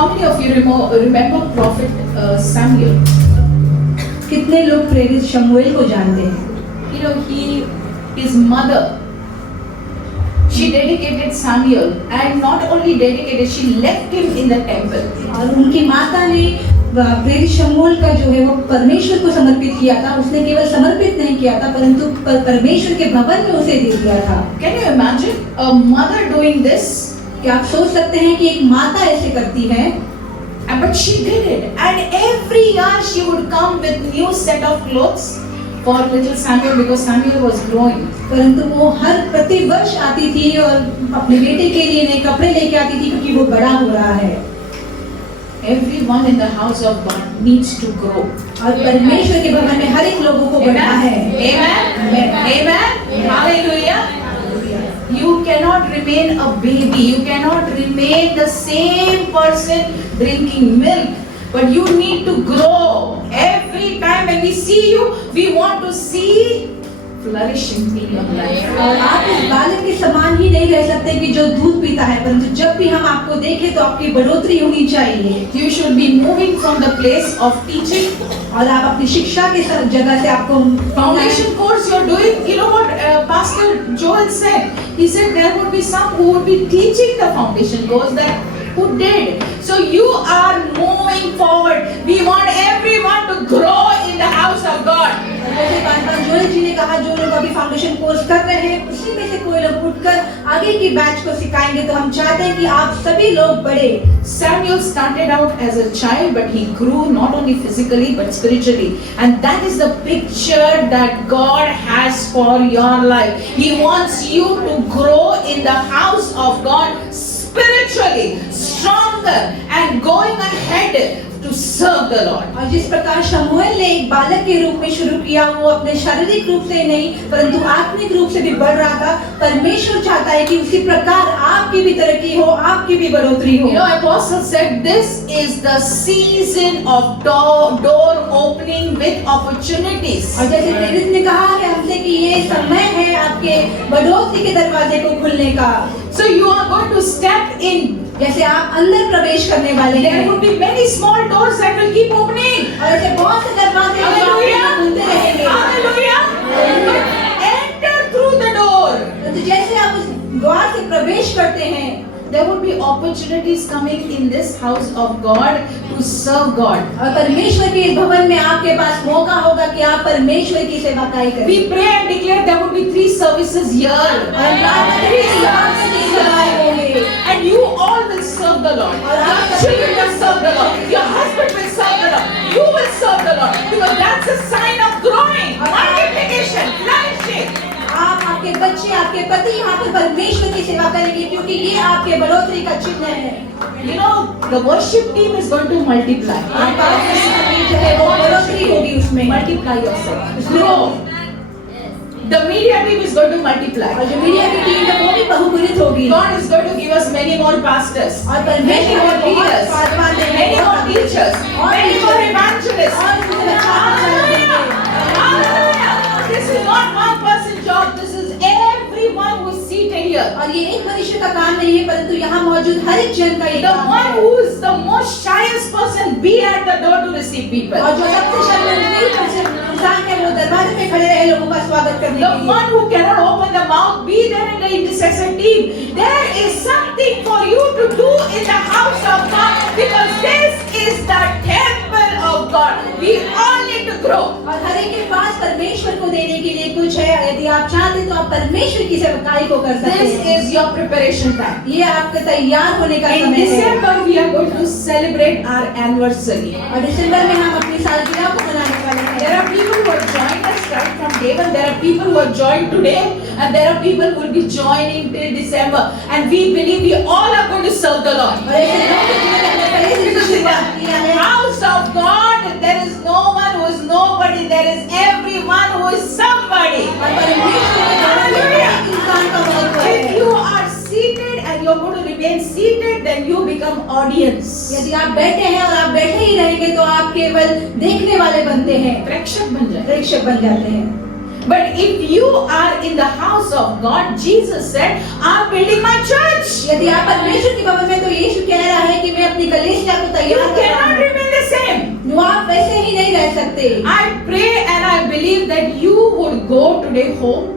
How many of you remember Prophet Samuel? कितने लोग प्रेरित शमूएल को जानते हैं? You know, his mother, she dedicated Samuel, and not only dedicated, she left him in the temple. और उनकी माता ने प्रेरित शमूएल का जो है वो परमेश्वर को समर्पित किया था. उसने केवल समर्पित नहीं किया था परंतु परमेश्वर के भवन में उसे दे दिया था. Can you imagine a mother doing this? क्या आप सोच सकते हैं कि एक माता ऐसे करती है? But she did it, and every year she would come with new set of clothes for little Samuel because Samuel was growing. परंतु वो हर प्रतिवर्ष आती थी और अपने बेटे के लिए नए कपड़े लेके आती थी क्योंकि वो बड़ा हो रहा है. Everyone in the house of God needs to grow. और परमेश्वर के भवन में हर एक लोगों को बढ़ना है. Amen. Amen. Hallelujah. You cannot remain a baby. You cannot remain the same person drinking milk. But you need to grow. Every time when we see you, we want to see flourishing in your life. और आप इस बालक के समान ही नहीं रह सकते कि जो दूध पीता है, परंतु जब भी हम आपको देखें तो आपकी बढ़ोतरी होनी चाहिए. You should be moving from the place of teaching. और आप अपनी शिक्षा के जगह से आपको Foundation course you're doing. You know what Pastor Joel said? He said there would be some who would be teaching the foundation course that who did. So you are moving forward. We want everyone to grow in the house of God. जैसे pastor Joel जी ने कहा जो लोग अभी foundation course कर रहे हैं उसी में से कोई लोग उठकर आगे की बैच को सिखाएंगे. तो हम चाहते हैं कि आप सभी लोग बढ़े. Samuel started out as a child, but he grew not only physically but spiritually, and that is the picture that God has for your life. He wants you to grow in the house of God spiritually, stronger and going ahead to serve the Lord. और जिस प्रकार शमूएल ने एक बालक के रूप में शुरू किया, वो अपने शारीरिक रूप से नहीं परंतु आत्मिक रूप से भी बढ़ रहा था. परमेश्वर चाहता है कि उसी प्रकार आपकी भी तरक्की हो, आपकी भी बढ़ोतरी हो. You know, Apostle said this is the season of door opening with opportunities. और जैसे प्रेरित ने कहा है हमसे कि ये समय है आपके बढ़ोतरी के दरवाजे को खुलने का. So you are going to step in. जैसे आप अंदर प्रवेश करने वाले हैं. There will be many small doors that will keep opening. और ऐसे बहुत से दरवाजे खुलते रहेंगे. Hallelujah. Enter through the door. तो जैसे आप उस द्वार से प्रवेश करते हैं, there would be opportunities coming in this house of God to serve God. और परमेश्वर के इस भवन में आपके पास मौका होगा कि आप परमेश्वर की सेवाकाई करें. We pray and declare there would be 3 services here. और And you all will serve the Lord. Your children will serve the Lord. Your husband will serve the Lord. You will serve the Lord. Because that's a sign of growing, multiplication, flourishing. आप, आपके बच्चे, आपके पति यहाँ पर परमेश्वर की सेवा करेंगे क्योंकि ये आपके बढ़ोतरी का चिन्ह है. You know, the worship team is going to multiply. जो है वो बढ़ोतरी होगी उसमें. Multiply yourself. Grow. The media team is going to multiply. और जो मीडिया की टीम है वो भी बहुगुणित होगी. God is going to give us many more pastors, और many more leaders, many more teachers, many more evangelists. Hallelujah! Hallelujah! This is not one person's job. This is everyone who is seated here. और ये एक मनुष्य का काम नहीं है परंतु यहाँ मौजूद हर एक जन का ये The काम one है. who is the most shyest person be at the door to receive people. और जो सबसे शर्मिंदा इंसान है वो दरवाजे पे खड़े रहे लोगों का स्वागत करने The के लिए. one who cannot open the mouth be there in the intercessor team. There is something for you to do in the house of God because this is the temple of God. We all need to grow. और हर एक के पास परमेश्वर को देने के लिए कुछ है. यदि आप चाहते तो आप परमेश्वर की सेवकाई को कर सकते This हैं. is your preparation time. ये आपका तैयार होने का In समय है. December we are going to celebrate our anniversary. और दिसंबर में हम अपनी सालगिरह को मनाने वाले हैं. There are people who have joined us right from day one. There are people who have joined today, and there are people who will be joining till December. And we believe we all are going to serve the Lord. और ऐसे लोग जिन्होंने अपने पहले दिन से शुरुआत किया है. House of God, there is no one who is nobody. There is everyone who is somebody. और परमेश्वर के घर में हर एक इंसान का महत्व है. If you are seated and you are going to remain seated, then you become audience. यदि आप बैठे हैं और आप बैठे ही रहेंगे तो आप केवल देखने वाले बनते हैं. प्रेक्षक बन जाए. प्रेक्षक बन जाते हैं. But if you are in the house of God, Jesus said, I'm building my church. यदि आप परमेश्वर के भवन में, तो यीशु कह रहा है कि मैं अपनी कलीसिया को You तैयार कर रहा cannot हूं। remain the same. जो आप वैसे ही नहीं रह सकते। I pray and I believe that you would go today home.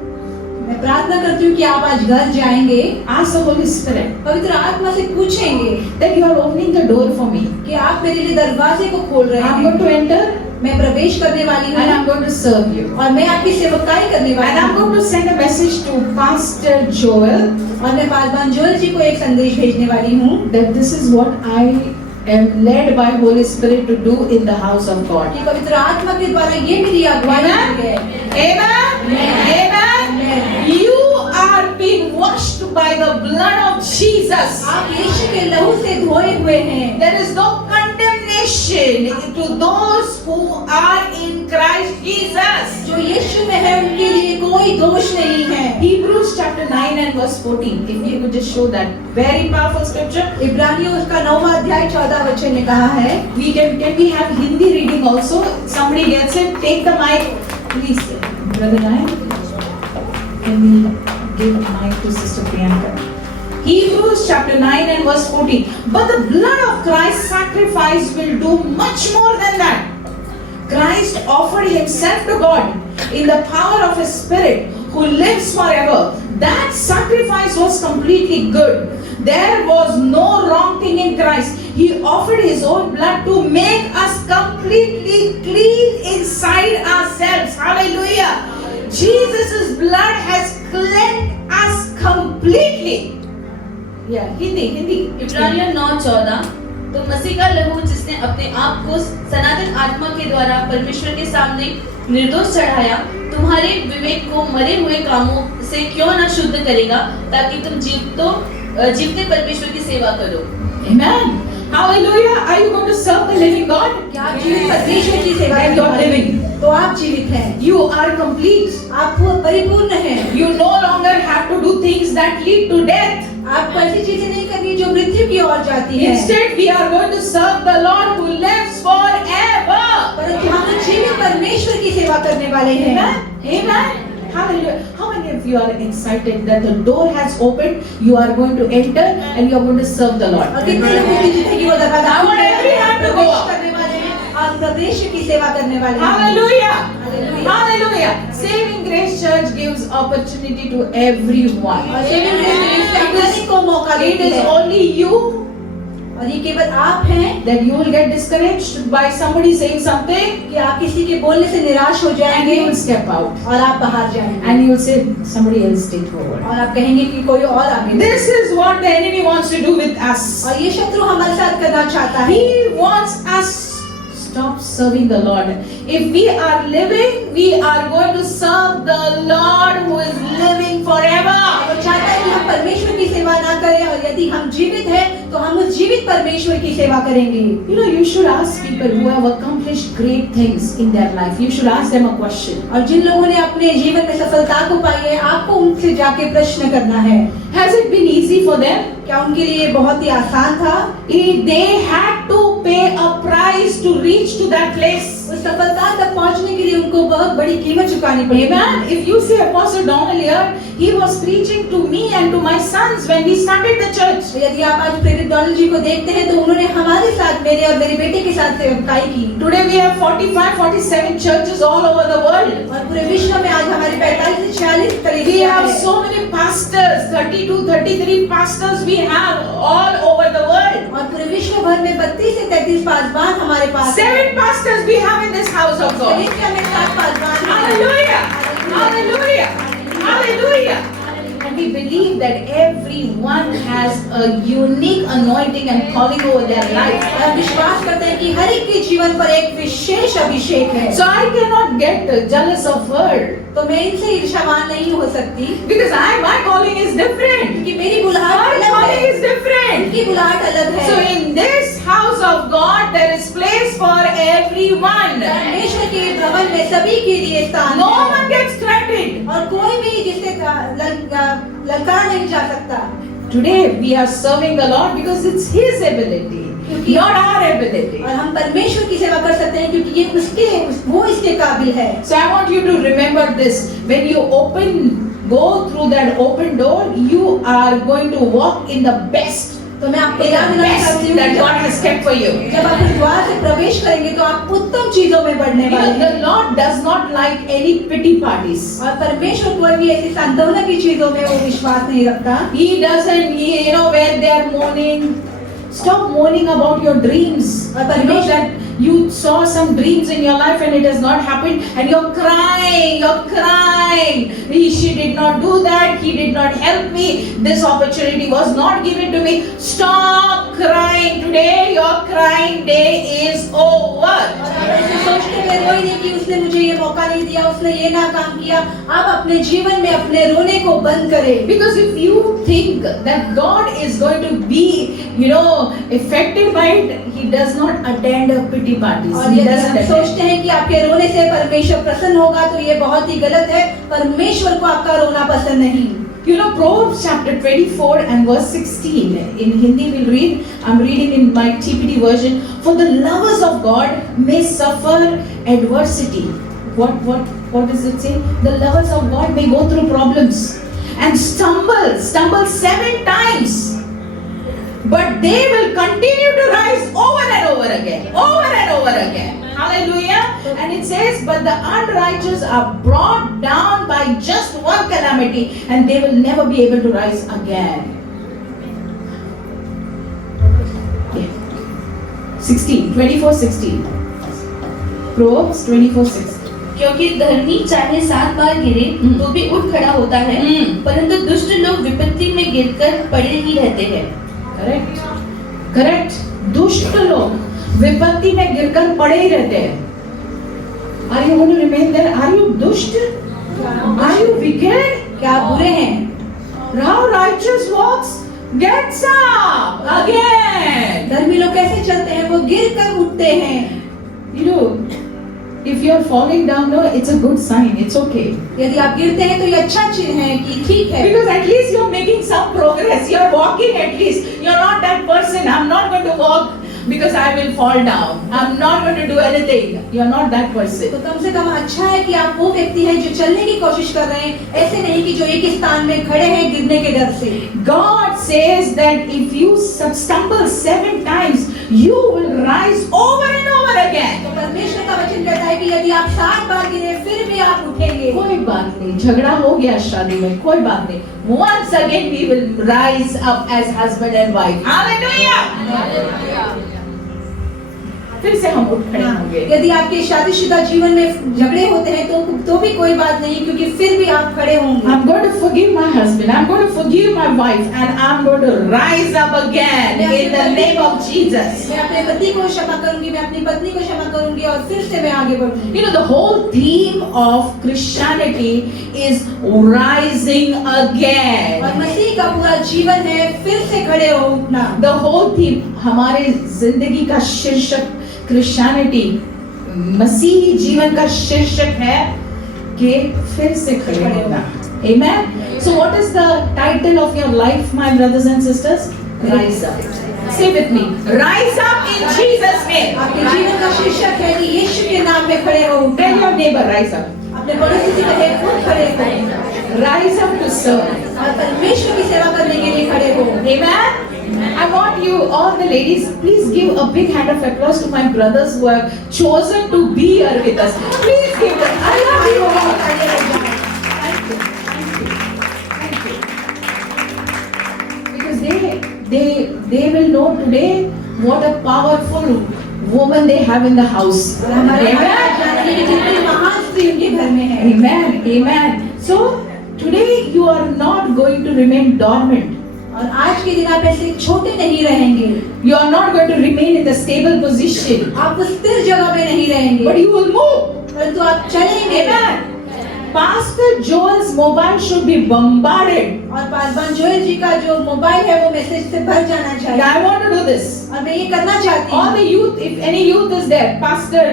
मैं प्रार्थना करती हूँ कि आप आज घर जाएंगे, Ask the Holy Spirit पवित्र आत्मा से पूछेंगे that you are opening the door for me. कि आप मेरे लिए दरवाजे को खोल रहे I'm going to हैं। enter मैं प्रवेश करने वाली and हूँ I'm going to serve you. और मैं आपकी सेवकाई करने And वाली I'm हूँ। going to send a message to Pastor Joel और मैं पासवान जोएल जी को एक संदेश भेजने वाली हूँ that this is what I am led by Holy Spirit to do in the house of God. कि पवित्र आत्मा के द्वारा ये मेरी अगुवाई की है। Amen. Amen. You are being washed by the blood of Jesus. आप यीशु के लहू से धोए हुए हैं। There is no condemnation to those who are in Christ Jesus. जो यीशु में है उनके लिए कोई दोष नहीं है। Hebrews chapter 9 and verse 14. If you could just show that very powerful scripture. इब्रानियों उसका 9वां अध्याय 14 वचन में कहा है। Can we have Hindi reading also? Somebody gets it. Take the mic, please, brother Ryan. Can we give mic to Sister Priyanka? Hebrews chapter 9 and verse 14. But the blood of Christ's sacrifice will do much more than that. Christ offered himself to God in the power of his Spirit who lives forever. That sacrifice was completely good. There was no wrong thing in Christ. He offered his own blood to make us completely clean inside ourselves. Hallelujah. Jesus' blood has cleansed us completely. Yeah, Hindi. इब्रानियों 9:14 तो मसीह का लहू जिसने अपने आप को सनातन आत्मा के द्वारा परमेश्वर के सामने निर्दोष चढ़ाया, तुम्हारे विवेक को मरे हुए कामों से क्यों न शुद्ध करेगा, ताकि तुम जीवते परमेश्वर की सेवा करो। Amen. Hallelujah. Are you going to serve the living God? क्या आप जीवित परमेश्वर की सेवा And करने you're वाले living. हैं? तो आप जीवित हैं। You are complete. आप परिपूर्ण हैं। You no longer have to do things that lead to death. आपको ऐसी चीजें नहीं करनी जो मृत्यु की ओर जाती है। Instead, we are going to serve the Lord who lives forever. परंतु हम जीवित परमेश्वर की सेवा करने वाले हैं। Amen. Amen. Hallelujah. How many of you are excited that the door has opened? You are going to enter and you are going to serve the Lord. और कितने लोगों की जिंदगी वो दरवाजा I want every hand to go प्रवेश up. करने वाले हैं और प्रवेश की सेवा करने वाले हैं। Hallelujah. Hallelujah. Hallelujah. Saving Grace Church gives opportunity to everyone. और सेविंग ग्रेस मिनिस्ट्री सभी को मौका It देती is है। only you और ये केवल आप हैं that you will get discouraged by somebody saying something कि आप किसी के बोलने से निराश हो and जाएंगे you will step out और आप बाहर जाएंगे and you will say somebody else take over. और आप कहेंगे कि कोई और आगे। This is what the enemy wants to do with us. और ये शत्रु हमारे साथ करना चाहता है। He wants us stop serving the Lord. If we are living, we are going to serve the Lord who is living forever. वो चाहता है कि हम परमेश्वर की सेवा ना करें और यदि हम जीवित हैं तो हम उस जीवित परमेश्वर की सेवा करेंगे। You know, you should ask people who have accomplished great things in their life. You should ask them a question. और जिन लोगों ने अपने जीवन में सफलता को पाई है, आपको उनसे जाके प्रश्न करना है। Has it been easy for them? क्या उनके लिए बहुत ही आसान था? They had to pay a price to reach to that place. उस सफलता तक पहुंचने के लिए उनको बहुत बड़ी कीमत चुकानी पड़ी। Amen. If you see Apostle Donald here, he was preaching to me and to my sons when we started the church. यदि आप आज प्रेरित डोनाल्ड जी को देखते हैं तो उन्होंने हमारे साथ, मेरे और मेरे बेटे के साथ सेवकाई की। Today we have 45, 47 churches all over the world. और पूरे विश्व में आज हमारे 45 से 46 We कलीसिया have हैं। so many pastors, 32, 33 pastors we have all over the world. और पूरे विश्व भर में 32 से 33 पासवान हमारे पास हैं। 7 pastors we have in this house of God. कलीसिया में 7 पासवान हैं। Hallelujah! Hallelujah! Hallelujah! And we believe that everyone has a unique anointing and calling over their life. और हम विश्वास करते हैं कि हर एक के जीवन पर एक विशेष अभिषेक है। So I cannot get jealous of her तो मैं इनसे ईर्ष्यावान नहीं हो सकती because my calling is different. क्योंकि मेरी बुलाहट My अलग calling है। is different. उनकी बुलाहट अलग है। So in this house of God there is place for everyone. परमेश्वर के भवन में सभी के लिए स्थान No है। one gets threatened. और कोई भी जिससे ललकार नहीं जा सकता। Today we are serving the Lord because it's His ability, not our ability. और हम परमेश्वर की सेवा कर सकते हैं क्योंकि ये वो इसके काबिल है। So I want you to remember this when you open go through that open door, you are going to walk in the best, तो मैं आपको in याद the दिलाना best चाहती हूँ that कि God has kept for you. जब आप इस द्वार से प्रवेश करेंगे तो आप उत्तम चीजों में बढ़ने You know, वाले the हैं। Lord does not like any pity parties. और परमेश्वर कोई भी ऐसी सांत्वना की चीजों में वो विश्वास नहीं रखता। He doesn't, you know, where they are mourning. Stop mourning about your dreams. You know that you saw some dreams in your life and it has not happened, and you're crying, you're crying. She did not do that. He did not help me. This opportunity was not given to me. Stop crying. Today your crying day is over. और आप ऐसे सोचते हुए रोए नहीं कि उसने मुझे ये मौका नहीं दिया, उसने ये ना काम किया। आप अपने जीवन में अपने रोने को बंद करें। Because if you think that God is going to be, you know, affected by it, He does not attend a pity parties. और He यदि doesn't आप attend. सोचते हैं कि आपके रोने से परमेश्वर प्रसन्न होगा तो ये बहुत ही गलत है। परमेश्वर को आपका रोना पसंद नहीं। You know, Proverbs chapter 24 and verse 16. In Hindi we'll read, I'm reading in my TPT version. For the lovers of God may suffer adversity. What does it say? The lovers of God may go through problems and stumble 7 times. But they will continue to rise over and over again. Hallelujah. And it says, but the unrighteous are brought down by just one calamity and they will never be able to rise again. Yeah. 24:16. Proverbs 24:16. क्योंकि धर्मी चाहे 7 बार गिरे तो भी उठ खड़ा होता है, परंतु दुष्ट लोग विपत्ति में गिरकर पड़े ही रहते हैं। करेक्ट। दुष्ट लोग विपत्ति में गिरकर पड़े ही रहते हैं। Are you going to remain there? Are you दुष्ट? Are you wicked? क्या आप बुरे हैं? How righteous walks gets up again. धर्मी लोग कैसे चलते हैं? वो गिर कर उठते हैं। You know, if you are falling down, no, it's a good sign. It's okay. यदि आप गिरते हैं तो ये अच्छा चिन्ह है कि ठीक है। Because at least you're making some progress. You're walking at least. You're not that person. I'm not going to walk because I will fall down. I'm not going to do anything. You're not that person. तो कम से कम अच्छा है कि आप वो व्यक्ति हैं जो चलने की कोशिश कर रहे हैं, ऐसे नहीं कि जो एक स्थान में खड़े हैं गिरने के डर से। God says that if you stumble 7 times, you will rise over and over again. तो परमेश्वर का वचन कहता है कि यदि आप 7 बार गिरे फिर भी आप उठेंगे। कोई बात नहीं, झगड़ा हो गया शादी में, कोई बात नहीं. Once again we will rise up as husband and wife. Hallelujah. फिर से हम उठ खड़े होंगे. यदि आपके शादीशुदा जीवन में झगड़े होते हैं तो भी कोई बात नहीं, क्योंकि फिर भी आप खड़े होंगे। I'm going to forgive my husband. I'm going to forgive my wife, and I'm going to rise up again in the name of Jesus. मैं अपने पति को क्षमा करूंगी, मैं अपनी पत्नी को क्षमा करूंगी और फिर से मैं आगे बढ़ूंगी। You know, the whole theme of Christianity is rising again. और मसीह का पूरा जीवन है फिर से खड़े हो उठना। The whole theme, हमारे जिंदगी का शीर्षक क्रिश्चियनिटी, मसीही जीवन का शीर्षक है कि फिर से खड़े होना. Amen. So what is the title of your life, my brothers and sisters? Rise up. Say with me. Rise up in Jesus' name. आपके जीवन का शीर्षक है कि यीशु के नाम में खड़े हो उठना। Tell your neighbor, rise up. अपने पड़ोसी से कहे खुद खड़े हो। Rise up to serve. और परमेश्वर की सेवा करने के लिए खड़े हो। Amen. I want you, all the ladies, please give a big hand of applause to my brothers who have chosen to be here with us. Please give them. I love you all. Thank you. Thank you. Because they will know today what a powerful woman they have in the house. और हमारे Amen. जानने की जितनी महान स्त्री उनके घर में है। Amen. Amen. So today you are not going to remain dormant. और आज के दिन आप ऐसे छोटे नहीं रहेंगे। You are not going to remain in the stable position. आप उस स्थिर जगह में नहीं रहेंगे। But you will move. परंतु आप चलेंगे। Amen. Pastor Joel's mobile should be bombarded. और पासवान जोएल जी का जो मोबाइल है वो मैसेज से भर जाना चाहिए। I want to do this. और मैं ये करना चाहती All हूँ। the youth, if any youth is there, Pastor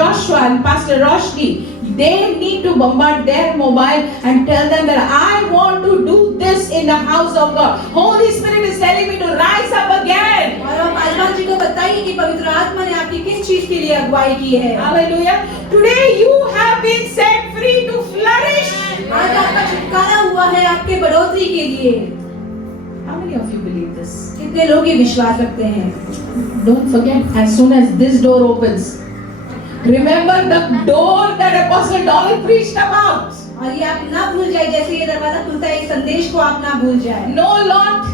Joshua and Pastor Roshni, they need to bombard their mobile and tell them that I want to do this in the house of God. Holy Spirit is telling me to rise up again. और आप पासवान जी को बताइए कि पवित्र आत्मा ने आपकी किस चीज के लिए अगुवाई की है। Hallelujah. Today you have been set free to flourish. आज आपका छुटकारा हुआ है आपके बढ़ोतरी के लिए। How many of you believe this? कितने लोग ये विश्वास रखते हैं? Don't forget, as soon as this door opens, remember the door that Apostle Donald preached about. और ये आप ना भूल जाए, जैसे ये दरवाजा खुलता है, इस संदेश को आप ना भूल जाए। No lot,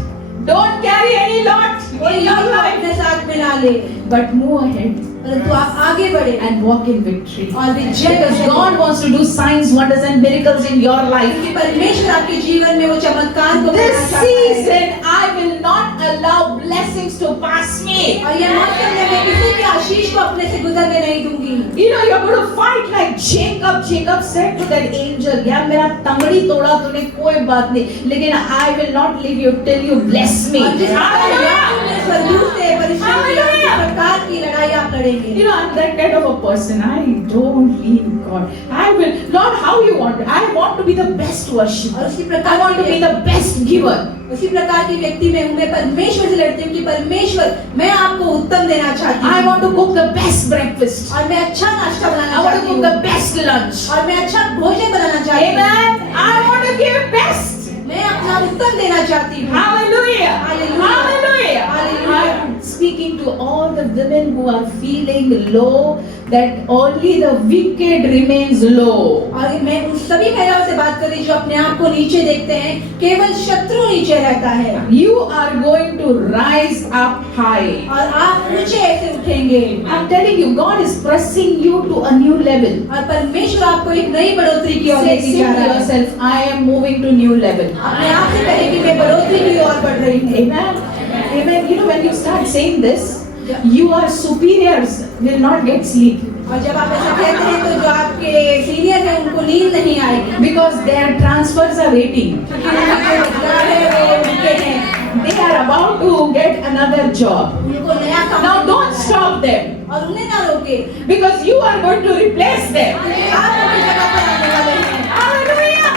don't carry any lot कोई in your लोग life, अपने साथ में ना ले, but move ahead परंतु आप आगे बढ़े and walk in victory. और विजय Because करें। God wants to do signs, wonders and miracles in your life. क्योंकि परमेश्वर आपके जीवन में वो चमत्कार को This करना चाहता है। season, I will not allow blessings to pass me. और ये मौसम में मैं किसी की आशीष को अपने से गुजरने नहीं दूंगी। You know, you're going to fight like Jacob. Jacob said to that angel, "यार मेरा तंगड़ी तोड़ा तूने, कोई बात नहीं, लेकिन I will not leave you till you bless me." और जिस प्रकार याकूब ने स्वर्गदूत से परिश्रम किया, उसी Hallelujah. प्रकार की लड़ाई आप लड़ेंगे। You know, I'm that kind of a person. I don't leave God. I will, Lord, how you want? I want to be the best worshiper. और उसी I प्रकार want to be the best giver. उसी प्रकार की व्यक्ति में हूँ। मैं परमेश्वर से लड़ती हूँ कि परमेश्वर मैं आपको उत्तम देना चाहती I हूँ want to cook the best breakfast. और मैं अच्छा नाश्ता बनाना I want to चाहती cook हूँ the best lunch. और मैं अच्छा भोजन बनाना चाहती हूँ। Amen. I want to give best. मैं अपना उत्तम देना चाहती हूँ। Hallelujah. Hallelujah. Hallelujah. Hallelujah. I'm speaking to all the women who are feeling low, that only the wicked remains low. और मैं उन सभी महिलाओं से बात कर रही जो अपने आप को नीचे देखते हैं, केवल शत्रु नीचे रहता है You are going to rise up high. और आप ऊंचे ऐसे उठेंगे। I'm telling you, God is pressing you to a new level. और परमेश्वर आपको एक नई बढ़ोतरी की ओर Say लेके जा to रहा है। yourself, I am moving to new level. अपने आप से कहें कि मैं बढ़ोतरी की ओर बढ़ रही हूँ। Amen. Amen. You know, when you start saying this, your superiors will not get sleep और जब आप ऐसा कहते हैं तो जो आपके सीनियर हैं उनको नींद नहीं आएगी, because their transfers are waiting. क्योंकि उनके जो बदलाव है वो उनके हैं। They are about to get another job. उनको नया काम Now don't stop them, और उन्हें ना रोके, because you are going to replace them. क्योंकि आप उनकी जगह पर आने वाले हैं। Hallelujah!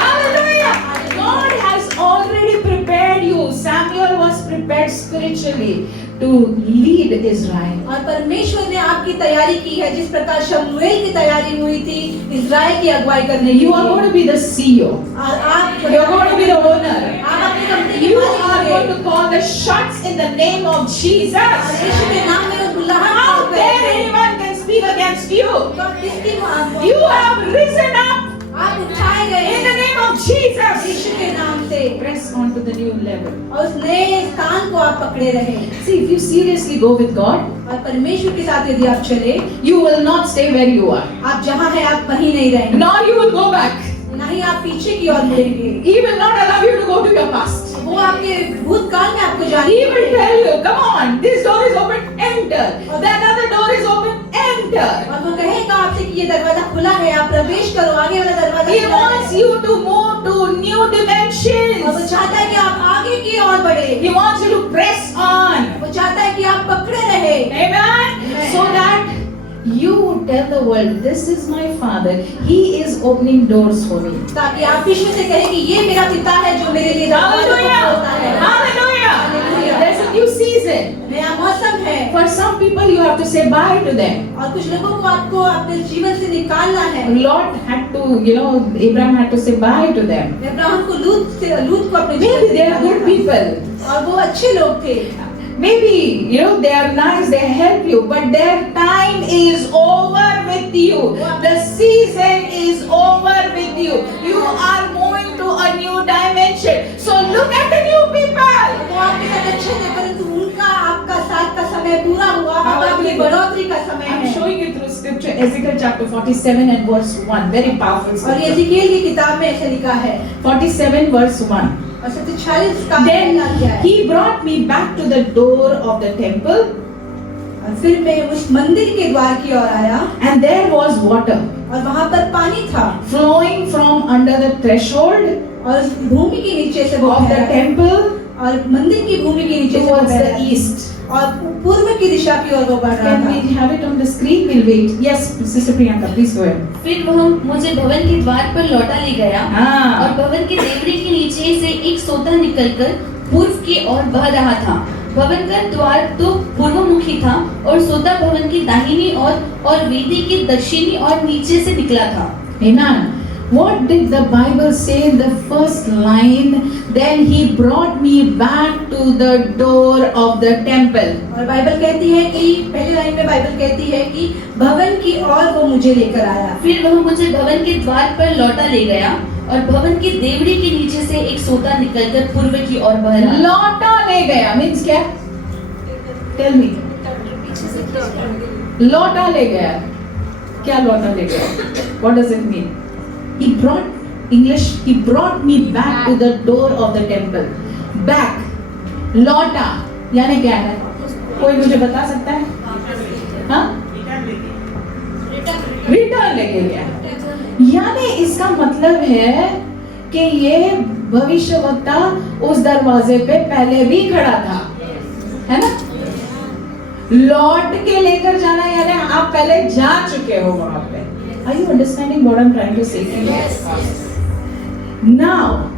Hallelujah! God has already prepared you. Samuel was prepared spiritually to lead Israel. और परमेश्वर ने आपकी तैयारी की है, जिस प्रकार शमूएल की तैयारी हुई थी इज़राइल की अगुवाई करने की। You are going to be the CEO. और आप You are going to be the owner. आप अपनी कंपनी की You मालिक are going होंगे। to call the shots in the name of और Jesus. यीशु के नाम में बुल्लहट How आप dare करेंगे। anyone can speak against you? तो आप किसकी आप You have risen up आप उठाए गए in the हैं name of Jesus. यीशु के नाम से Press on to the new level. और उस नए स्थान को आप पकड़े रहे। See, if you seriously go with God, और परमेश्वर के साथ यदि आप चले, you will not stay where you are. आप जहाँ हैं आप वहीं नहीं रहेंगे, Nor you will go back. ना ही आप पीछे की ओर मुड़ेंगे। He will not allow you to go to your past. वो आपके भूतकाल में आपको जाने He will tell you, come on, this door is open, enter. That other door is open, enter. और वो कहेगा आपसे कि ये दरवाजा खुला है, आप प्रवेश करो, आगे वाला दरवाजा He खुला है। wants you to move to new और वो dimensions. चाहता है कि आप आगे की ओर बढ़े, He wants you to press on. वो चाहता है कि आप पकड़े रहे, Amen. So that you would tell the world, this is my Father. He is opening doors for me. ताकि आप विश्व से कहें कि ये मेरा पिता है जो मेरे लिए दरवाजा खोलता है। Hallelujah. Hallelujah. Hallelujah. There's a new season. नया मौसम है For some people, you have to say bye to them. और कुछ लोगों को आपको अपने जीवन से निकालना है। Lot had to, Abraham had to say bye to them. Abraham को लूत को अपने जीवन Maybe से they are good निकालना था। people. और वो अच्छे लोग थे। Maybe, they are nice, they help you, but their time is over with you. The season is over with you. You are moving to a new dimension. So look at the new people. वो आपके साथ अच्छे थे, परंतु उनका आपका साथ का समय पूरा हुआ, अब आपकी बढ़ोतरी का समय I'm है। showing you through scripture, Ezekiel chapter 47 and verse 1. Very powerful और scripture. यहेजकेल की किताब में ऐसे लिखा है 47 verse 1. और 46 का Then पहला अध्याय। he brought me back to the door of the temple, और फिर मैं उस मंदिर के द्वार की ओर आया and there was water और वहां पर पानी था flowing from under the threshold और उस भूमि के नीचे से वो of बह the रहा था। temple और मंदिर की भूमि के नीचे से वो towards बह the रहा था। east. और पूर्व की दिशा की ओर वो बढ़ रहा Can था। we have it on the screen? We'll wait. Yes, Sister Priyanka, please go ahead. फिर वह मुझे भवन के द्वार पर लौटा ले गया हाँ। और भवन के देवड़ी के नीचे से एक सोता निकलकर पूर्व की ओर बह रहा था। भवन का द्वार तो पूर्वमुखी था और सोता भवन की दाहिनी ओर और वेदी की दक्षिणी ओर नीचे से निकला था। Amen. What did the Bible say in the first line? Then he brought me back to the door of the temple. और बाइबल कहती है कि पहली लाइन में बाइबल कहती है कि भवन की ओर वो मुझे लेकर आया। फिर वह मुझे भवन के द्वार पर लौटा ले गया और भवन की देवड़ी के नीचे से एक सोता निकलकर पूर्व की ओर बह रहा। लौटा ले गया means क्या? Tell me. लौटा ले गया। क्या लौटा ले गया? What does it mean? He brought me back to the door of the temple. Back. लौटा यानी क्या है? कोई मुझे बता सकता है? हाँ? रिटर्न लेके गया। यानी इसका मतलब है कि ये भविष्यवक्ता उस दरवाजे पे पहले भी खड़ा था, है ना? लौट के लेकर जाना यानी आप पहले जा चुके हो वहां पे। Are you understanding what I'm trying to say to you? Yes. Now,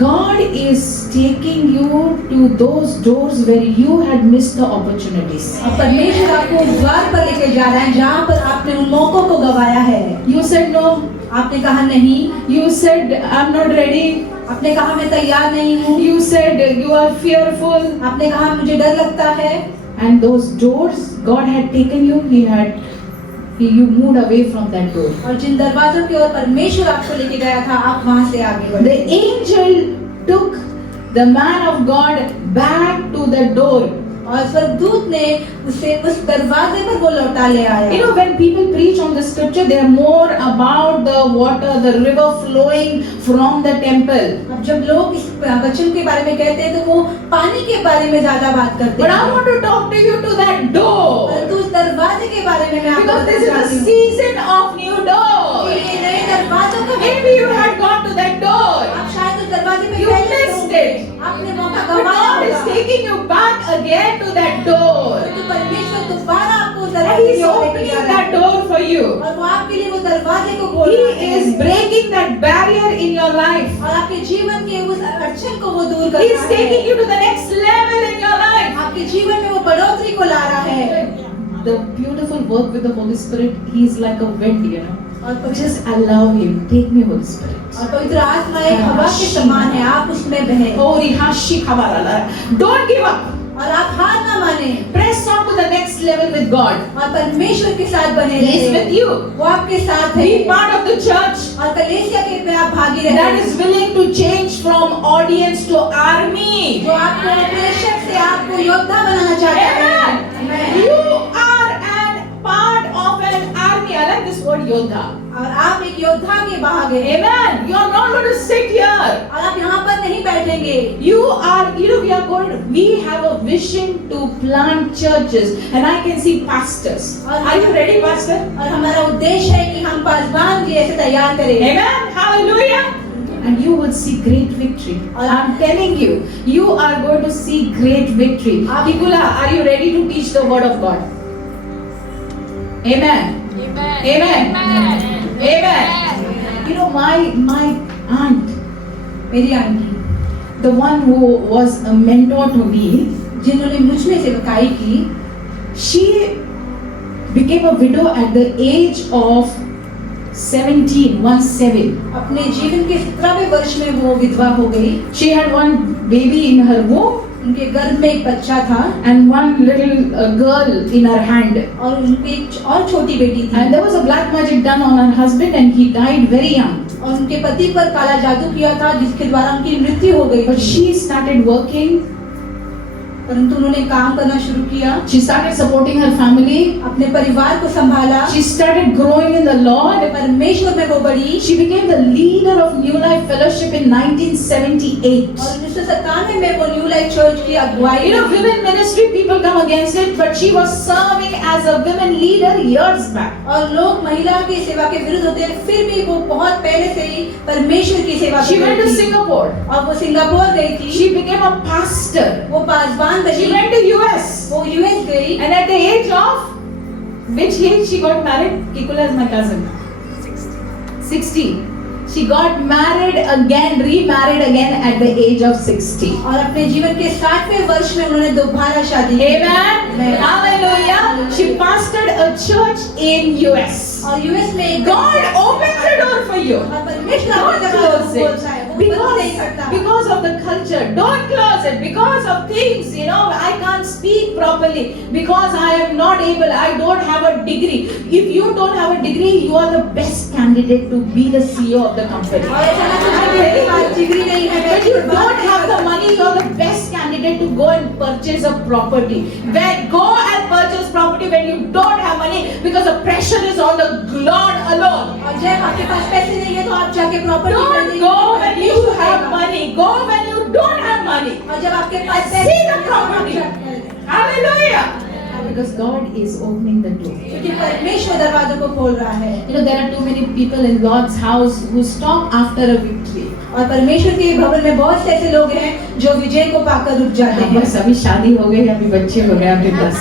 God is taking you to those doors where you had missed the opportunities. अब परमेश्वर आपको उस द्वार पर लेकर जा रहा है जहाँ पर आपने उन मौकों को गवाया है। You said no. आपने कहा नहीं। You said I'm not ready. आपने कहा मैं तैयार नहीं हूँ। You said you are fearful. आपने कहा मुझे डर लगता है। And those doors God had taken you, you moved away from that door. और जिन दरवाजों की ओर परमेश्वर आपको लेके गया था, आप वहाँ से आगे बढ़े। The angel took the man of God back to the door. और स्वर्गदूत ने उसे उस दरवाजे पर वो लौटा ले आया। You know, when people preach on the scripture, they are more about the water, the river flowing from the temple. अब जब लोग इस वचन के बारे में कहते हैं तो वो पानी के बारे में ज्यादा बात करते But हैं। I want to talk to you to that door. परंतु उस दरवाजे के बारे में मैं आपको Because this is बताना a चाहती हूँ। season of new doors. ये नए दरवाजों का Maybe you had gone to that door. आप शायद उस दरवाजे पे You पहले missed होंगे। it. आपने मौका But गंवाया God is होगा। taking you back again to that door. परंतु परमेश्वर दोबारा आपको उस And दरवाजे He's की ओर लेके opening जा रहा that है। door for you. और वो आपके लिए वो दरवाजे को खोल रहा He है। is breaking that barrier in your life. और आपके जीवन के उस अड़चन को वो दूर कर He रहा is taking है। you to the next level in your life. आपके जीवन में वो बढ़ोतरी को ला रहा है। The beautiful work with the Holy Spirit, He is like a wind, you know. और पवित्र Just allow Him. Take me, Holy Spirit. और पवित्र आत्मा एक हवा के समान है, आप उसमें बहें। Oh, Rihashi Kabarala. Don't give up. और आप हार ना माने। Press on to the next level with God. और परमेश्वर के साथ बने He is with रहे। you. वो आपके साथ है। Be part of the church और कलीसिया के में आप भागी that रहे। is willing to change from audience to army. जो आपको प्रेषक से आपको योद्धा बनाना चाहता है। Amen. You are an part of an army. I like this word Yodha. और आप एक योद्धा के भाग हैं। Amen. You are not going to sit here. और आप यहाँ पर नहीं बैठेंगे। We have a vision to plant churches, and I can see pastors. Are you ready, pastor? और हमारा उद्देश्य है कि हम पासवान की ऐसे तैयार करें। Amen. Hallelujah. And you will see great victory. I'm telling you, you are going to see great victory. Kikula, are you ready to teach the word of God? Amen. Amen. Amen. You know, my aunt, मेरी aunty, the one who was a mentor to me, जिन्होंने मुझ में सेवकाई की, she became a widow at the age of 17. अपने जीवन के 17वें वर्ष में वो विधवा हो गई। She had one baby in her womb उनके गर्भ में एक बच्चा था and one little girl in her hand. और उनकी एक और छोटी बेटी थी। And there was a black magic done on her husband and he died very young. और उनके पति पर काला जादू किया था जिसके द्वारा उनकी मृत्यु हो गई। But she started working. परंतु उन्होंने काम करना शुरू किया। She started supporting her family. अपने परिवार को संभाला। She started growing in the Lord. परमेश्वर में वो बढ़ी। She became the leader of New Life Fellowship in 1978. और 1997 में वो न्यू लाइफ चर्च की अगुवाई। You know, women ministry, people come against it, but she was serving as a women leader years back. और लोग महिला की सेवा के विरुद्ध होते हैं, फिर भी वो बहुत पहले से ही परमेश्वर की सेवा She कर went to रही थी। Singapore. और वो सिंगापुर गई थी। She became a pastor. वो पासवान She बनी। went to US. वो यूएस गई। And at the age of which age she got married? Kikula is my cousin. 60. She got married again, remarried again at the age of 60. और अपने जीवन के 60वें वर्ष में उन्होंने दोबारा शादी की। Amen. Hallelujah. She pastored a church in US. और यूएस में एक God opens the door for you. और परमेश्वर Don't आपके दरवाजे close को it. खोलता है, वो बंद नहीं करता। Because of the culture. Don't close it. Because of things, I can't speak properly. Because I am not able. I don't have a degree. If you don't have a degree, you are the best candidate to be the CEO of the company. और ऐसा ना कुछ भी मेरे पास degree नहीं है, But you don't have the money, you're the best candidate to go and purchase a property. Go and purchase property when you don't have money, because the pressure is on the Lord alone. और जब आपके पास पैसे नहीं है तो आप जाके property Don't go when you have money. Go when you don't have money. और जब आपके पास See पैसे the property. Hallelujah. Because God is opening the door. क्योंकि परमेश्वर दरवाजों को खोल रहा है। There are too many people in God's house who stop after a victory. और परमेश्वर के भवन में बहुत से ऐसे लोग हैं जो विजय को पाकर रुक जाते हैं। बस अभी शादी हो गई, अभी बच्चे हो गए, अभी बस।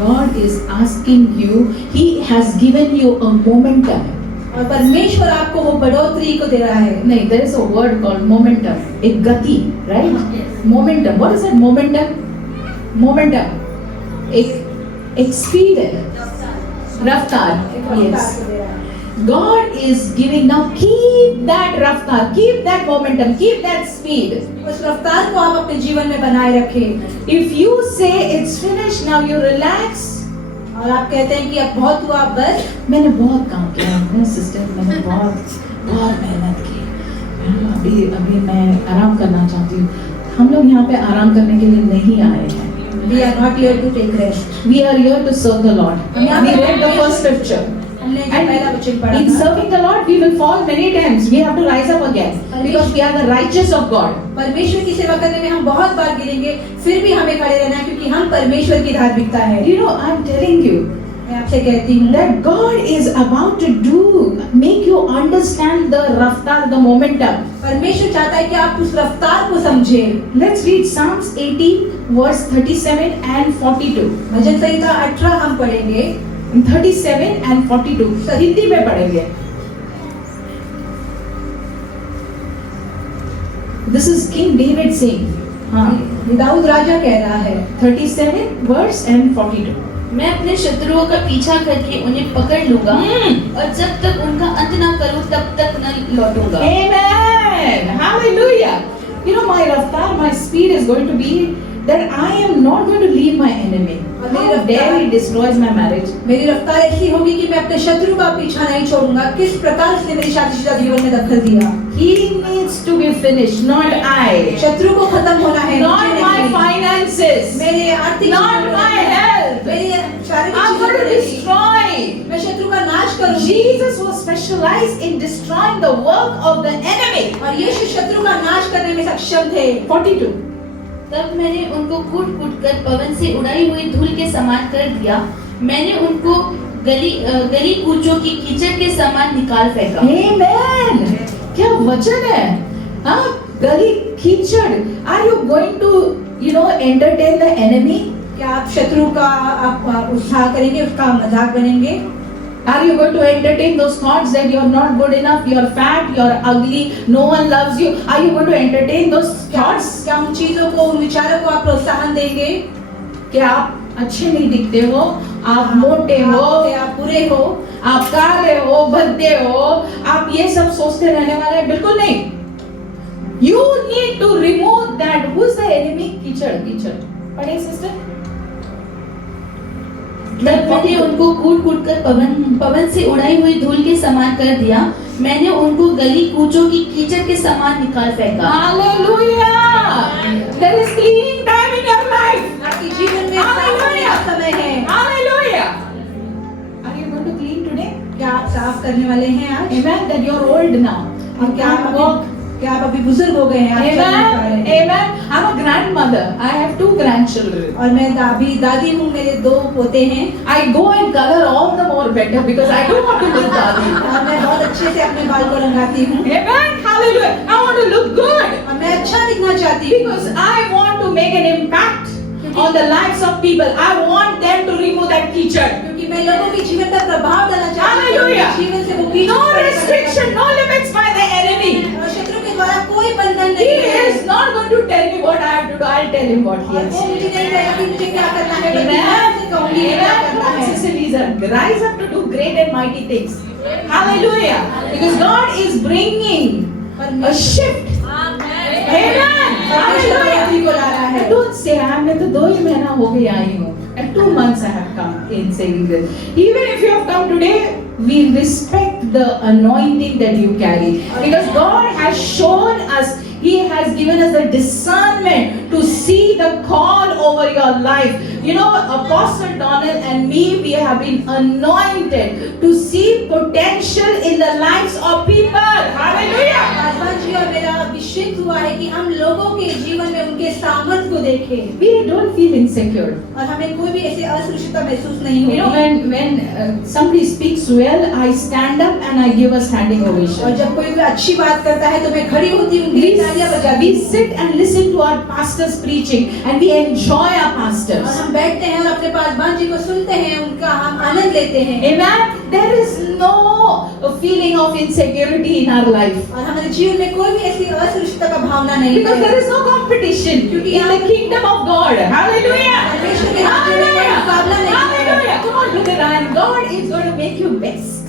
God is asking you, He has given you a momentum. और परमेश्वर आपको वो बढ़ोतरी को दे रहा है। नहीं, there is a word called momentum. एक गति, right? Momentum. What is that? Momentum. एक speed है, रफ्तार. Yes. God is giving, now keep that raftar, keep that momentum, keep that speed. उस रफ्तार को आप अपने जीवन में बनाए रखें। If you say it's finished, now you relax. और आप कहते हैं कि अब बहुत हुआ, बस मैंने बहुत काम किया है सिस्टर, मैंने बहुत मेहनत की, अभी मैं आराम करना चाहती हूँ। हम लोग यहाँ पे आराम करने के लिए नहीं आए हैं। We are not here to take rest. We are here to serve the Lord. We read the first scripture. हमने जो पहला वचन पढ़ा In था, serving the Lord, we will fall many times. We have to rise up again because we are the righteous of God. परमेश्वर की सेवा करने में हम बहुत बार गिरेंगे, फिर भी हमें खड़े रहना है क्योंकि हम परमेश्वर की धार्मिकता है। I'm telling you मैं आपसे कहती हूँ that God is about to make you understand the raftar, the momentum. परमेश्वर चाहता है कि आप उस रफ्तार को समझें। Let's read Psalms 18 verse 37 and 42. भजन संहिता 18 हम पढ़ेंगे, 37 and 42 हिंदी में पढ़ेंगे। This is King David saying. हाँ, दाऊद राजा कह रहा है 37 verse and 42. मैं अपने शत्रुओं का पीछा करके उन्हें पकड़ लूंगा और जब तक उनका अंत ना करूं तब तक न लौटूंगा। Amen. Hallelujah. My raftar, my speed is going to be that I am not going to leave my enemy. How dare he destroys my marriage. मेरी रफ्तार ऐसी होगी कि मैं अपने शत्रु का पीछा नहीं छोड़ूंगा। किस प्रकार उसने मेरी शादीशुदा जीवन में दखल दिया। He needs to be finished, not I. शत्रु को खत्म होना है, Not my finances. मेरे आर्थिक, Not my health. मेरी शारीरिक I'm going to destroy. मैं शत्रु का नाश करूंगी। Jesus was specialized in destroying the work of the enemy. और यीशु शत्रु का नाश करने में सक्षम थे। 42. तब मैंने उनको कूट-कूट कर पवन से उड़ाई हुई धूल के समान कर दिया। मैंने उनको गली कूचों की कीचड़ के समान निकाल फेंका। Amen. क्या वचन है? हाँ, गली कीचड़। Are you going to, entertain the enemy? क्या आप शत्रु का आप उत्साह करेंगे, उसका मजाक बनेंगे? Are you going to entertain those thoughts that you are not good enough, you are fat, you are ugly, no one loves you? Are you going to entertain those thoughts? क्या उन चीजों को, उन विचारों को आप प्रोत्साहन देंगे कि आप अच्छे नहीं दिखते हो, आप मोटे हो, आप बुरे हो, आप काले हो, भद्दे हो, आप ये सब सोचते रहने वाले हैं? बिल्कुल नहीं। You need to remove that. Who's the enemy? कीचड़। पढ़े सिस्टर? तब मैंने उनको कूट-कूट कर पवन से उड़ाई हुई धूल के समान कर दिया। मैंने उनको गली कूचों की कीचड़ के समान निकाल फेंका। Hallelujah! There is cleaning time in your life. आपके जीवन में साफ समय है। Hallelujah! Are you going to clean today? क्या आप साफ करने वाले हैं आज? Amen. That you are old now. और क्या आप अभी बुजुर्ग हो गए हैं? आप चल नहीं पा रहे हैं। Amen. I'm a grandmother. I have 2 grandchildren. और मैं अभी दादी हूँ, मेरे 2 पोते हैं। I go and color all the more better because I don't want to look दादी. और मैं बहुत अच्छे से अपने बाल को रंगाती हूँ। Amen. Hallelujah. I want to look good और मैं अच्छा दिखना चाहती हूँ because I want to make an impact. on the lives of people. I want them to remove that कीचड़. क्योंकि मैं लोगों के जीवन पर प्रभाव डालना चाहती हूँ। Hallelujah. जीवन से वो कीचड़ No निकालना restriction, no limits by the enemy. और शत्रु के द्वारा कोई बंधन He नहीं है। is not going to tell me what I have to do. I'll tell him what he और has वो to do. मुझे नहीं कहेगा कि मुझे क्या करना है, बल्कि मैं उसे कहूंगी कि क्या Amen. करना Come on, है। Sister Lisa, rise up to do great and mighty things. Hallelujah. Because God is bringing a shift. Amen. परमेश्वर को ला रहा है। Don't say, मैं तो 2 ही महीना हो गया आई हूँ. And 2 months I have come in saying this. Even if you have come today, we respect the anointing that you carry. Because God has shown us, He has given us the discernment to see the call over your life. You know, Apostle Donald and me, we have been anointed to see potential in the lives of people. Hallelujah. आसमान जी और मेरा अभिषेक हुआ है कि हम लोगों के जीवन में उनके सामर्थ्य को देखें We don't feel insecure. और हमें कोई भी ऐसी असुरक्षितता महसूस नहीं You know, होती। when somebody speaks well, I stand up and I give a standing और ovation. जब कोई भी अच्छी बात करता है तो मैं खड़ी होती हूँ, उनके लिए तालियां बजाती We हूँ। sit and listen to our pastors preaching and we enjoy our और pastors. हम बैठते हैं और अपने पासवान जी को सुनते हैं, उनका हम आनंद लेते हैं। Amen. There is no feeling of insecurity in our life. और हमारे जीवन में कोई भी ऐसी असुरक्षितता का भावना नहीं Because है। there is no competition in the kingdom of God. Hallelujah. परमेश्वर के राज्य में कोई मुकाबला नहीं है। Hallelujah. Come on, look at that. God is going to make you best.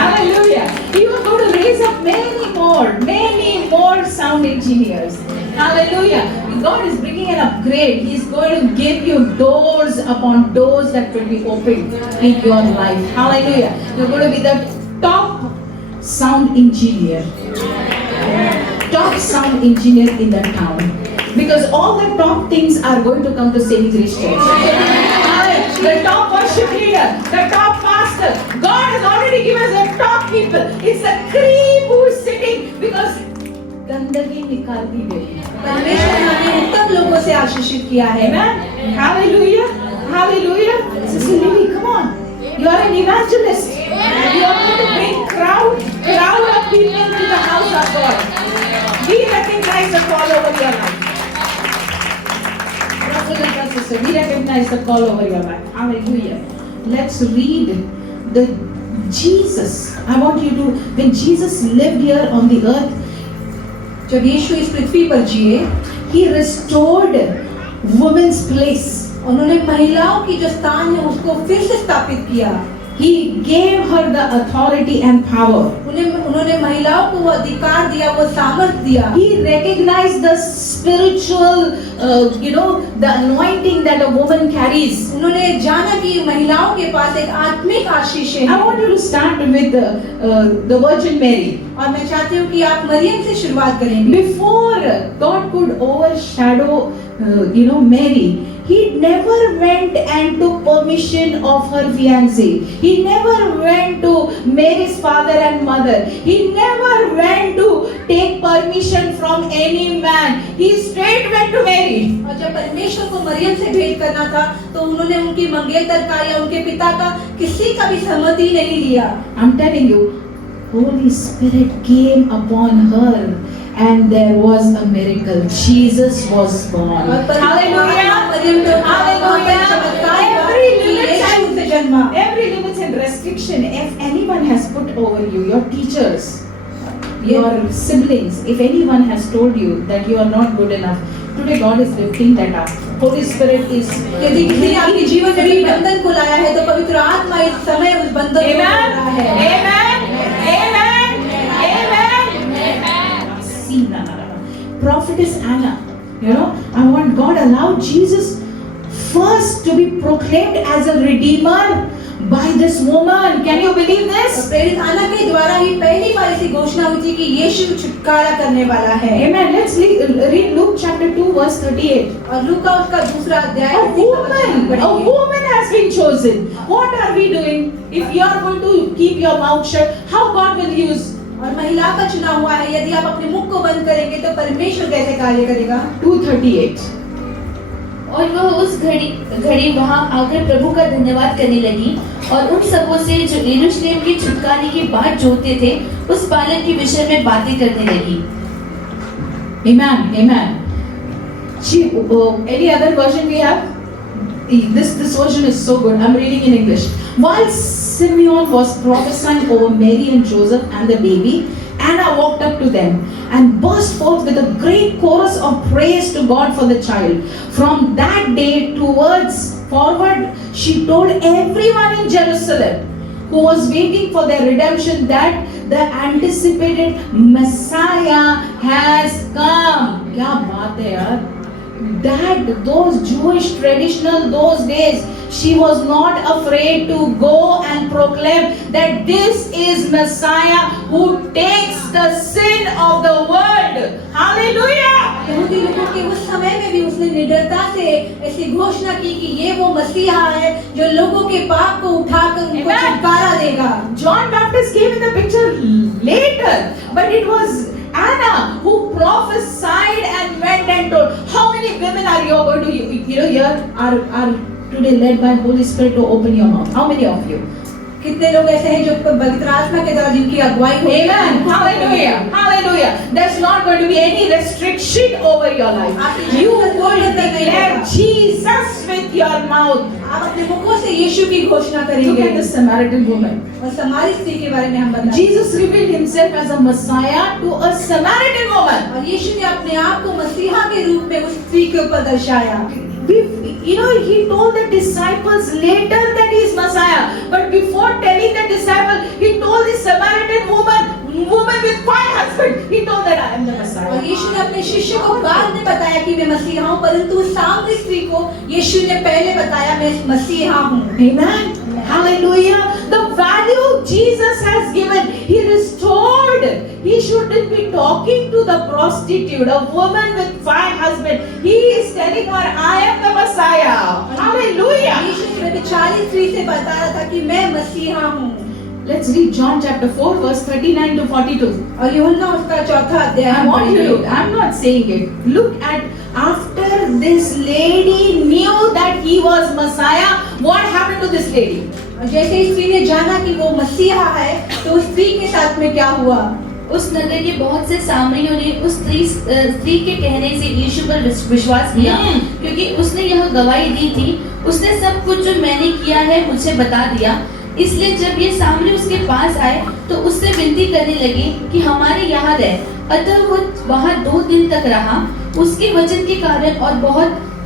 Hallelujah. He was going to raise up many more sound engineers. Hallelujah. God is bringing an upgrade. He's going to give you doors upon doors that will be opened in your life. Hallelujah. You're going to be the top sound engineer. Top sound engineer in the town. Because all the top things are going to come to Saving Grace Church. The top worship leader, the top pastor. God has already given us the top people. It's the cream who is sitting because गंदगी निकाल दी गई. परमेश्वर ने हमें उत्तम लोगों से आशीषित किया है। Amen. Hallelujah. Hallelujah. Sister Lily, come on. You are an evangelist. You are going to bring crowd of people to the house of God. We recognize the call over your life. Brothers and sisters, we recognize the call over your life. Hallelujah. Let's read the Jesus. I want you to, when Jesus lived here on the earth, जब यीशु इस पृथ्वी पर जिए, He restored women's place. उन्होंने महिलाओं की जो स्थान है उसको फिर से स्थापित किया। He gave her the authority and power. उन्होंने महिलाओं को वो अधिकार दिया, वो सामर्थ्य दिया। He recognized the spiritual, the anointing that a woman carries. उन्होंने जाना कि महिलाओं के पास एक आत्मिक आशीष है। I want you to start with the Virgin Mary. और मैं चाहती हूँ कि आप मरियम से शुरुआत करेंगे। Before God could overshadow, Mary, He never went and took permission of her fiancé. He never went to Mary's father and mother. He never went to take permission from any man. He straight went to Mary. और जब परमेश्वर को मरियम से भेंट करना था तो उन्होंने उनकी मंगेतर का या उनके पिता का किसी का भी सहमति नहीं लिया। I'm telling you, Holy Spirit came upon her and there was a miracle. Jesus was born. Hallelujah. Every limits and restriction, if anyone has put over you, your teachers, your siblings, if anyone has told you that you are not good enough, today God is lifting that up. Holy Spirit is. यदि किसी ने आपके जीवन में भी बंधन को लाया है तो पवित्र आत्मा इस समय उस बंधन को तोड़ रहा है। Amen. Prophetess Anna, I want God allowed Jesus first to be proclaimed as a redeemer by this woman. Can you believe this? प्रेरित आना के द्वारा ही पहली बार ऐसी घोषणा हुई थी कि यीशु छुटकारा करने वाला है। Amen. Let's read Luke chapter 2 verse 38. और लूका उसका दूसरा अध्याय A woman has been chosen. What are we doing? If you are going to keep your mouth shut, how God will use? और महिला का चुनाव हुआ है, यदि आप अपने मुख को बंद करेंगे तो परमेश्वर कैसे कार्य करेगा। 2:38. और वह उस घड़ी वहां आकर प्रभु का धन्यवाद करने लगी और उन सबों से जो यरूशलेम के छुटकारे की बात जोहते थे उस बालक के विषय में बातें करने लगी। Amen. Any other version we have? This version is so good. I'm reading in English. While Simeon was prophesying over Mary and Joseph and the baby, Anna walked up to them and burst forth with a great chorus of praise to God for the child. From that day forward, she told everyone in Jerusalem who was waiting for their redemption that the anticipated Messiah has come. क्या बात है यार? That those Jewish traditional those days, she was not afraid to go and proclaim that this is Messiah who takes the sin of the world. Hallelujah! यहूदी लोगों के उस समय में भी उसने निडरता से ऐसी घोषणा की कि ये वो मसीहा है जो लोगों के पाप को उठाकर उनको Amen. छुटकारा देगा। John Baptist came in the picture later, but it was Anna who prophesied and went and told. How many women are you going to here are today led by Holy Spirit to open your mouth? How many of you? कितने लोग ऐसे हैं जो पवित्र आत्मा के द्वारा जिनकी अगुवाई होती है? Amen. Hallelujah. Hallelujah. There's not going to be any restriction over your life. You will declare Jesus with your mouth. आप अपने मुखों से यीशु की घोषणा Look करेंगे। at the Samaritan woman. और समारी स्त्री के बारे में हम बताएं। Jesus revealed himself as a Messiah to a Samaritan woman. और यीशु ने अपने आप को मसीहा के रूप में उस स्त्री के ऊपर दर्शाया। He told the disciples later that he is Messiah. But before telling the disciple, he told the Samaritan woman with 5 husbands, he told that I am the और Messiah. यीशु ने अपने शिष्य को बाद में बताया कि मैं मसीहा हूँ, परंतु उस सामरी स्त्री को यीशु ने पहले बताया मैं मसीहा हूँ। Amen. Hallelujah. The value Jesus has given, he restored. He shouldn't be talking to the prostitute, a woman with 5 husbands. He is telling her, I am the Messiah. Hallelujah. यीशु ने व्यभिचारी स्त्री से बता रहा था कि मैं मसीहा हूँ। Let's read John chapter 4 verse 39 to 42. और यूहन्ना उसका चौथा अध्याय I हम want you to look. पढ़ेंगे। I'm not saying it. Look at after this lady knew that he was Messiah, what happened to this lady? और जैसे इस स्त्री ने जाना कि वो मसीहा है, तो उस स्त्री के साथ में क्या हुआ? उस नगर के बहुत से सामरियों ने उस स्त्री के कहने से यीशु पर विश्वास किया, क्योंकि उसने यह गवाही दी थी, उसने सब कुछ जो मैंने किया है मुझे बता दिया। इसलिए जब ये सामरी उसके पास आए तो उससे विनती करने लगे कि हमारे यहाँ रह। अतः वो वहाँ 2 दिन तक रहा। उसके वचन के कारण और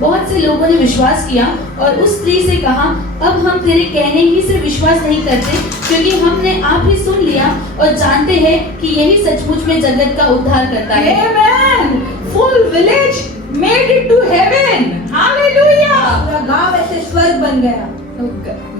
बहुत से लोगों ने विश्वास किया और उस स्त्री से कहा, अब हम तेरे कहने ही से विश्वास नहीं करते, क्योंकि हमने आप ही सुन लिया और जानते हैं कि यही सचमुच में जगत का उद्धार करता है। Amen. Full village made it to heaven. Hallelujah. पूरा गांव ऐसे स्वर्ग बन गया।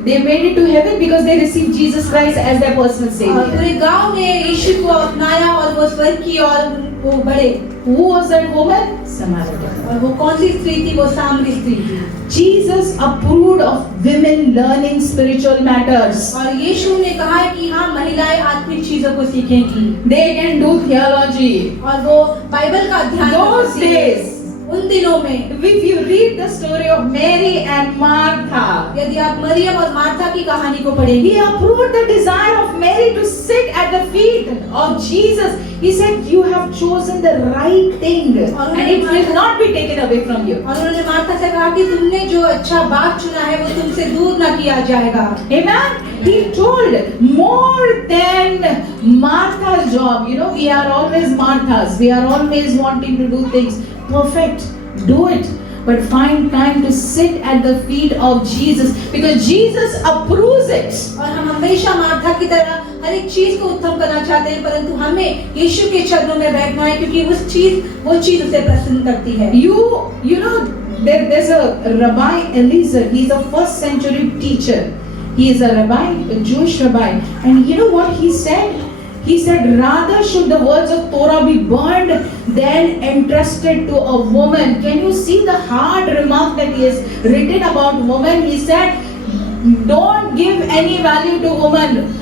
They made it to heaven because they received Jesus Christ as their personal और Savior. पूरे गांव ने यीशु को अपनाया और वो स्वर्ग की और वो बढ़े। Who was that woman? Samaritan. और वो कौन सी स्त्री थी? वो सामरी स्त्री थी। Jesus approved of women learning spiritual matters. और यीशु ने कहा है कि हाँ, महिलाएं आत्मिक चीजों को सीखेंगी They can do theology. और वो बाइबल का अध्ययन Those करती हैं। days, उन दिनों में if you read the story of Mary and Martha, यदि आप मरियम और मार्था की कहानी को पढ़ेंगे, he approved the desire of Mary to sit at the feet of Jesus. He said, you have chosen the right thing and it will not be taken away from you. और उन्होंने Martha से कहा कि तुमने जो अच्छा बात चुना है वो तुमसे दूर ना किया जाएगा। Amen. He told more than Martha's job. We are always Marthas. We are always wanting to do things perfect. Do it. But find time to sit at the feet of Jesus because Jesus approves it. और हम हमेशा Martha की तरह हर एक चीज को उत्तम करना चाहते हैं, परंतु हमें यीशु के चरणों में बैठना है क्योंकि वो चीज उसे प्रसन्न करती है। You know there's a Rabbi Eliezer. He's a 1st century teacher. He is a rabbi, a Jewish rabbi, and you know what he said? He said, rather should the words of Torah be burned than entrusted to a woman. Can you see the hard remark that he has written about woman? He said, don't give any value to woman.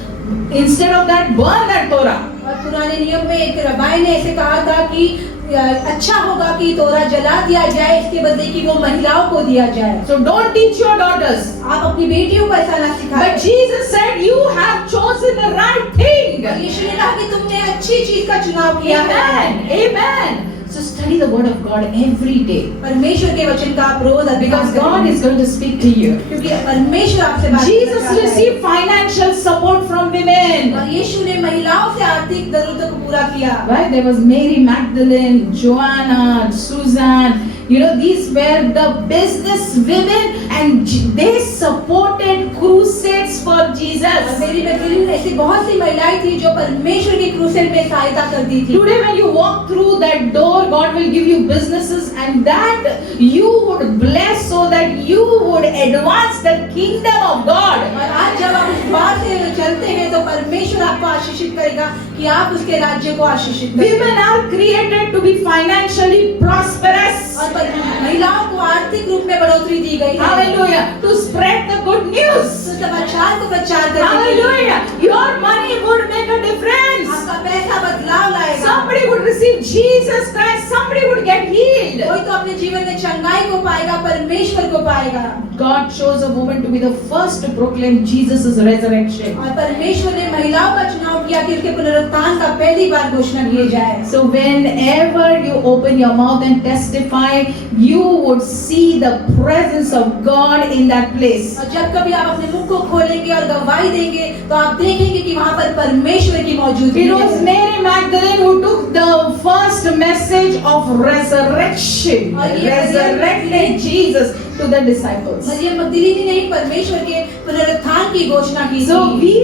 Instead of that, burn that Torah. और पुराने नियम में एक रबाई ने ऐसे कहा था कि अच्छा होगा कि तोरा जला दिया जाए, इसके बदले कि वो महिलाओं को दिया जाए। So don't teach your daughters. आप अपनी बेटियों को ऐसा ना सिखाएं। But Jesus said, you have chosen the right thing. यीशु ने कहा कि तुमने अच्छी चीज का चुनाव किया है। Amen. Amen. So to study the word of God every day. परमेश्वर के वचन का आप रोज अभ्यास Because God करें, is going to speak to you. क्योंकि परमेश्वर आपसे बात Jesus करना चाहता है। received financial support from women. और यीशु ने महिलाओं से आर्थिक जरूरतों को पूरा किया। Right? There was Mary Magdalene, Joanna, Susan. You know, these were the business women and they supported crusades for और Jesus. मेरी मैगजीन में ऐसी बहुत सी महिलाएं थी जो परमेश्वर की क्रूसेड में सहायता करती थी। Today when you walk through that door, God will give you businesses and that you would bless so that you would advance the kingdom of God. और आज जब आप उस द्वार से चलते हैं तो परमेश्वर आपको आशीषित करेगा कि आप उसके राज्य को आशीषित करें। Women are created to be financially prosperous. और महिलाओं को आर्थिक रूप में बढ़ोतरी दी गई है। Hallelujah. To spread the good news. सुसमाचार को प्रचार करने के लिए Hallelujah. Your money would make a difference. आपका पैसा बदलाव लाएगा। Somebody would receive Jesus Christ. Somebody would get healed. कोई तो अपने जीवन में चंगाई को पाएगा, परमेश्वर को पाएगा। God chose a woman to be the first to proclaim Jesus' resurrection. और परमेश्वर ने महिलाओं का चुनाव किया कि उसके पुनरुत्थान का पहली बार घोषणा किए जाए। So whenever you open your mouth and testify, you would see the presence of God in that place. और जब कभी आप अपने मुख को खोलेंगे और गवाही देंगे तो आप देखेंगे कि वहाँ पर परमेश्वर की मौजूदगी It was है। Mary Magdalene who took the first message of resurrection, और ये resurrected Jesus to the disciples. Maryam मगदलीनी ने ही परमेश्वर के पुनरुत्थान की घोषणा की So थी। we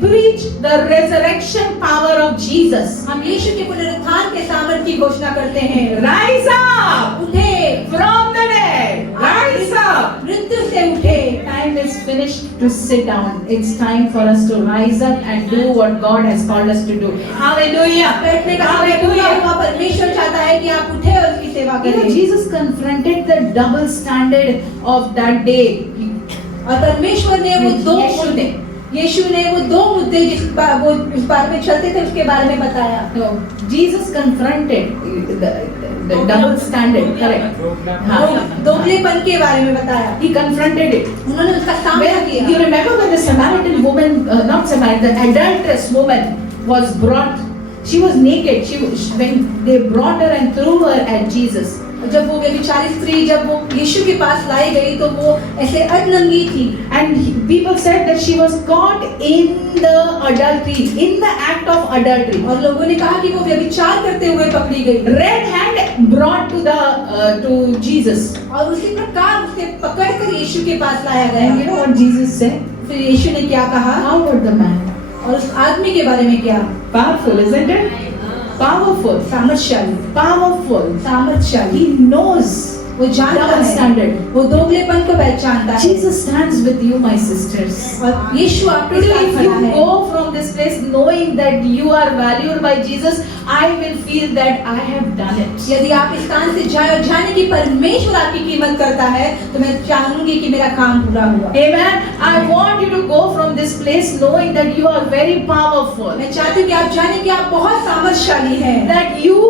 preach the resurrection power of Jesus. हम यीशु के पुनरुत्थान के सामर्थ्य की घोषणा करते हैं। Rise up उठे, from the dead. Rise up. मृत्यु से उठे। Time is finished to sit down. It's time for us to rise up and do what God has called us to do. Hallelujah. बैठने का समय पूरा हुआ। परमेश्वर चाहता है कि आप उठे और उसकी सेवा You know, करें। Jesus confronted the double standard of that day. और परमेश्वर ने वो दो मुद्दे, यीशु ने वो दो मुद्दे वो उस बारे में चलते थे उसके बारे में बताया। No, Jesus confronted the double standard. Correct. दोगलेपन के बारे में बताया। He confronted it. उन्होंने उसका सामना When, किया। you remember when the Samaritan woman, not Samaritan, the adulterous woman was brought. She was naked. When they brought her and threw her at Jesus. जब वो व्यभिचारी स्त्री जब वो यीशु के पास लाई गई तो वो ऐसे अर्धनंगी थी। And people said that she was caught in the adultery, in the act of adultery. और लोगों ने कहा कि वो व्यभिचार करते हुए पकड़ी गई। Red hand brought to Jesus. और उसी प्रकार उसे पकड़कर यीशु के पास लाया And you गया। know what Jesus said? फिर यीशु ने क्या कहा? How about the man? और उस आदमी के बारे में क्या? Powerful, isn't it? Powerful. सामर्थ्यशाली, Powerful. सामर्थ्यशाली। He knows वो जानता double है, standard. वो दोगलेपन को पहचानता है। Jesus stands with you, my sisters. और यीशु आपके Today, साथ if खड़ा you है। go from this place knowing that you are valued by Jesus, I will feel that I have done it. यदि आप इस स्थान से जाए और जाने की परमेश्वर आपकी कीमत करता है तो मैं चाहूंगी कि मेरा काम पूरा हुआ। Amen. I want you to go from this place knowing that you are very powerful. मैं चाहती हूँ कि आप जाने कि आप बहुत सामर्थ्यशाली हैं। That you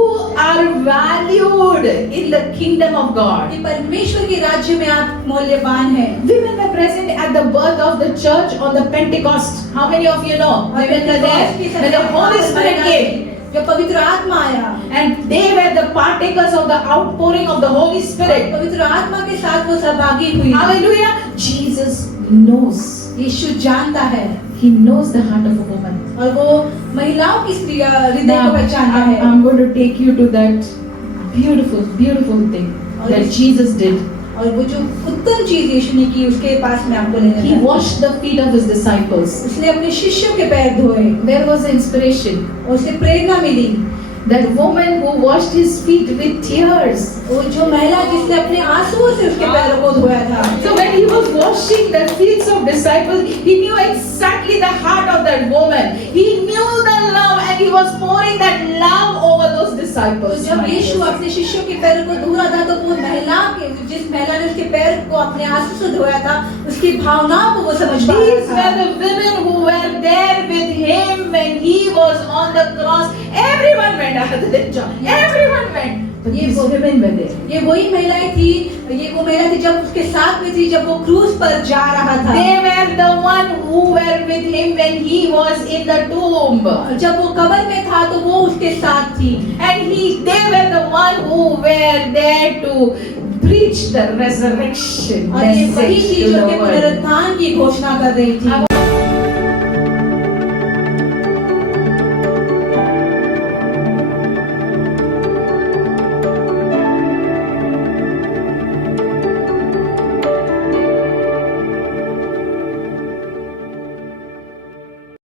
are valued in the kingdom of God. कि परमेश्वर के राज्य में आप मूल्यवान हैं। Women were present at the birth of the church on the Pentecost. How many of you know? Women were there when the Holy Spirit came. जब पवित्र आत्मा आया And they were the partakers of the outpouring of the Holy Spirit. पवित्र आत्मा के साथ वो सहभागी हुई। Hallelujah. Jesus knows. यीशु जानता है He knows the heart of a woman. और वो महिलाओं की हृदय Now, को पहचानता है। I'm going to take you to that beautiful thing that Jesus did. और वो जो उत्तम चीज यीशु ने की उसके पास मैं आपको लेने He जाती हूँ। washed the feet of his disciples. उसने अपने शिष्यों के पैर धोए There was inspiration. और उसे प्रेरणा मिली। That woman who washed his feet with tears. वो जो महिला जिसने अपने आंसुओं से उसके पैरों को धोया था। So when he was washing the feet of disciples, he knew exactly the heart of that woman. He knew the love and he was pouring that love over those तो disciples. जब यीशु अपने शिष्यों के पैरों को धो रहा था तो वो महिला के जिस महिला ने उसके पैर को अपने आंसू से धोया था उसकी भावनाओं को वो समझ पा These रहा were था। the women who were there with him when he was on the cross. Everyone went other than John. Everyone went. But ये these वो women were there. ये वही महिलाएं थी, ये वो महिला थी जब उसके साथ में थी, जब वो क्रूस पर जा रहा था। They were the one who were with him when he was in the tomb. जब वो कब्र में था तो वो उसके साथ थी, And they were the one who were there to preach the resurrection और ये वही message थी to जो the कि world. पुनरुत्थान की घोषणा कर रही थी।